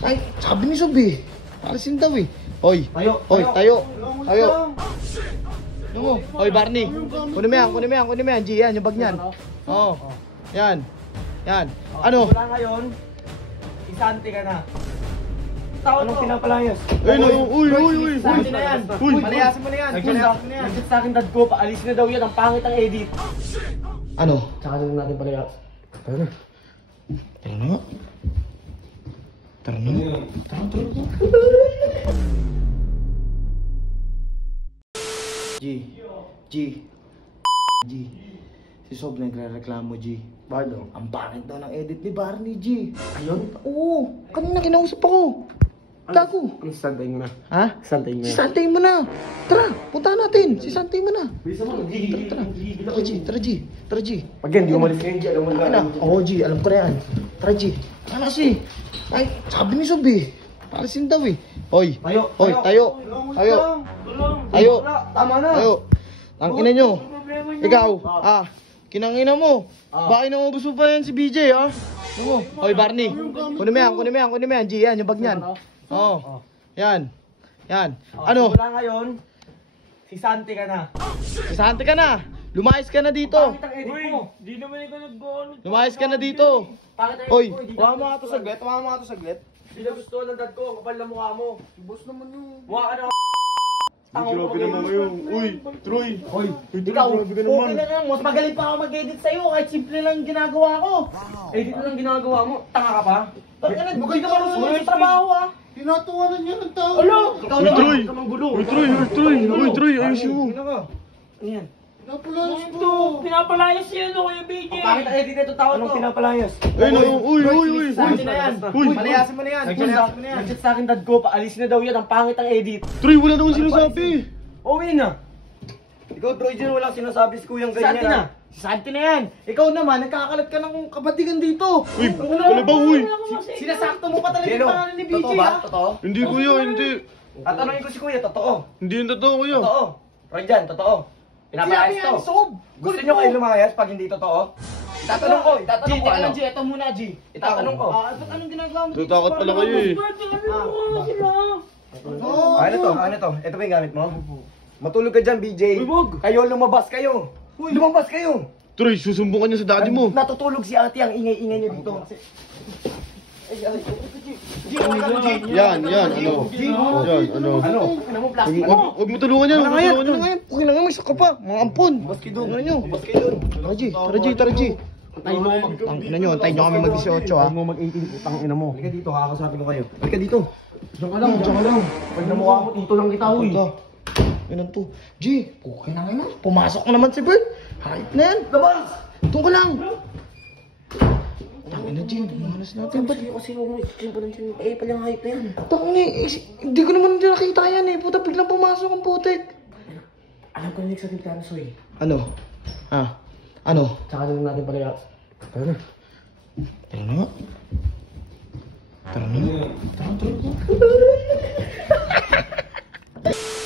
Ay, sabi ni Sob eh. Alisin daw eh. Hoy, Tayo, hoy, tayo. Tayo. Ano Ano? Hoy, Barney. Kunin mo yan, G, yan, yung bag niyan. Oo. Yan. Yan. Ano? Wala ngayon, isante ka na. Anong pinapalayas? Ay, no. Uy. Isante na yan. Uy. Palayasin mo na yan. Nag-chat sa akin dad ko, paalis na daw yan. Ang pangit ang edit. Ano? Tsaka na natin palayas. Tara na. Tara na nga. Tara na. Tara. G. Si Sob nagre-reklamo, G. Bakit? Ang pangit daw ng edit ni Barney, G. Ayun? Oo, kanina kinausap ako. Gago. Ang santayin mo na. Ha? Santayin mo na. Sisantayin mo na. Tara, punta natin. Sisantayin mo na. Bisa mo, Tara, G. Pag yan, di umalis ngayon, G. Alam mo Ano? Oo, G, alam ko na yan. Tara, G. Ano kasi? Ay, sabi ni Sob eh. Alisin daw eh. Hoy, tayo. Tama na. Tayo. Ang ina nyo. Ikaw, kinangina mo. Baka inaubos mo pa yan si BJ, ha? Ano? Hoy, Barney. Kunin mo yan, G, yan, yung bag niyan. Oo. Yan. Ano? Wala ngayon, sisante ka na. Sasante ka na. Lumayas ka na dito. Pangit ang edit mo. Di naman ikaw nag-goal. Lumayas ka na dito. Pangit ang Hoy, edit mo. huwag mo nga ito saglit. Hindi na gusto ng dad ko, ang kapal na mukha mo. Boss naman yun. Mukha ka na Grabe naman kayo. Uy, Troy. Hoy, ikaw, okay na lang. Mas magaling pa ako mag-edit sa'yo kahit simple lang ginagawa ko. Edit na lang ginagawa mo. Tanga ka pa? Hindi ka marunong sa trabaho ah. Tinatawanan niya ng tao. Alo! Ikaw Uy, naman, Troy! ka mang gulo. Uy, Troy, ayusin mo. Ano ka? Ano yan? Pinapalayas Ito, mo. pinapalayas yan o Kuya BJ. Ang pangit ang edit nito tao to. Anong pinapalayas? Ay, no. Uy. Sante na yan. Uy. Palayasin mo na yan. Nag-chat sa akin dad ko, paalis na daw yan. Ang pangit ang edit. Troy, wala naman sinasabi. Uwi na. Ikaw, Troy, dyan walang sinasabi si Kuyang ganyan na. Sante na yan. Ikaw naman, nagkakalat ka ng kabatigan dito. Uy, ano ba, uy? Sinasakto mo pa talaga yung pangalan ni BJ, ha? Totoo? Hindi, kuya, hindi. Tatanungin ko si Kuya, totoo. Hindi yung totoo, kuya. Totoo. Ranjan, totoo. Pinapalayas to. Gusto nyo kayo lumayas pag hindi totoo? Itatanong ko ano? ano? G, ito muna, G. Itatanong ko. Anong ginagawa mo? Tatakot pala kayo eh. Ano to? Ito ba yung gamit mo? Matulog ka dyan, BJ. Kayo, lumabas kayo. Lumabas kayo. Troy, susumbungan niya sa daddy mo. Natutulog si ate, ang ingay-ingay niya dito. Yan, ano? Ano? Ano mo, plastic mo? Huwag mo tulungan yan, Okay na nga, may saka pa. Mga ampon. Baski doon. Ano nyo? Baski doon. Tara, G. Antayin nyo kami mag-18 ha. mo mag-18, utang ina mo. Halika dito, kakasapin ko kayo. Halika dito. Diyan ka lang. Pag namukha mo, dito lang kita, uy. Yan to. G, okay na nga. Pumasok na naman si Bert. Hype na yan. Labas! Doon ka lang. Tangin na, G. Bumalas natin. Ba't? Kasi huwag mo i-stream pa lang siya. Eh, palang hype na yan. Tangin hindi ko naman nakita yan eh. Puta, biglang pumasok ang putik. Alam ko na next natin plano, Soy. Ano? Ano? Tsaka na lang natin palayas. Tara na. Tara na nga. Tara.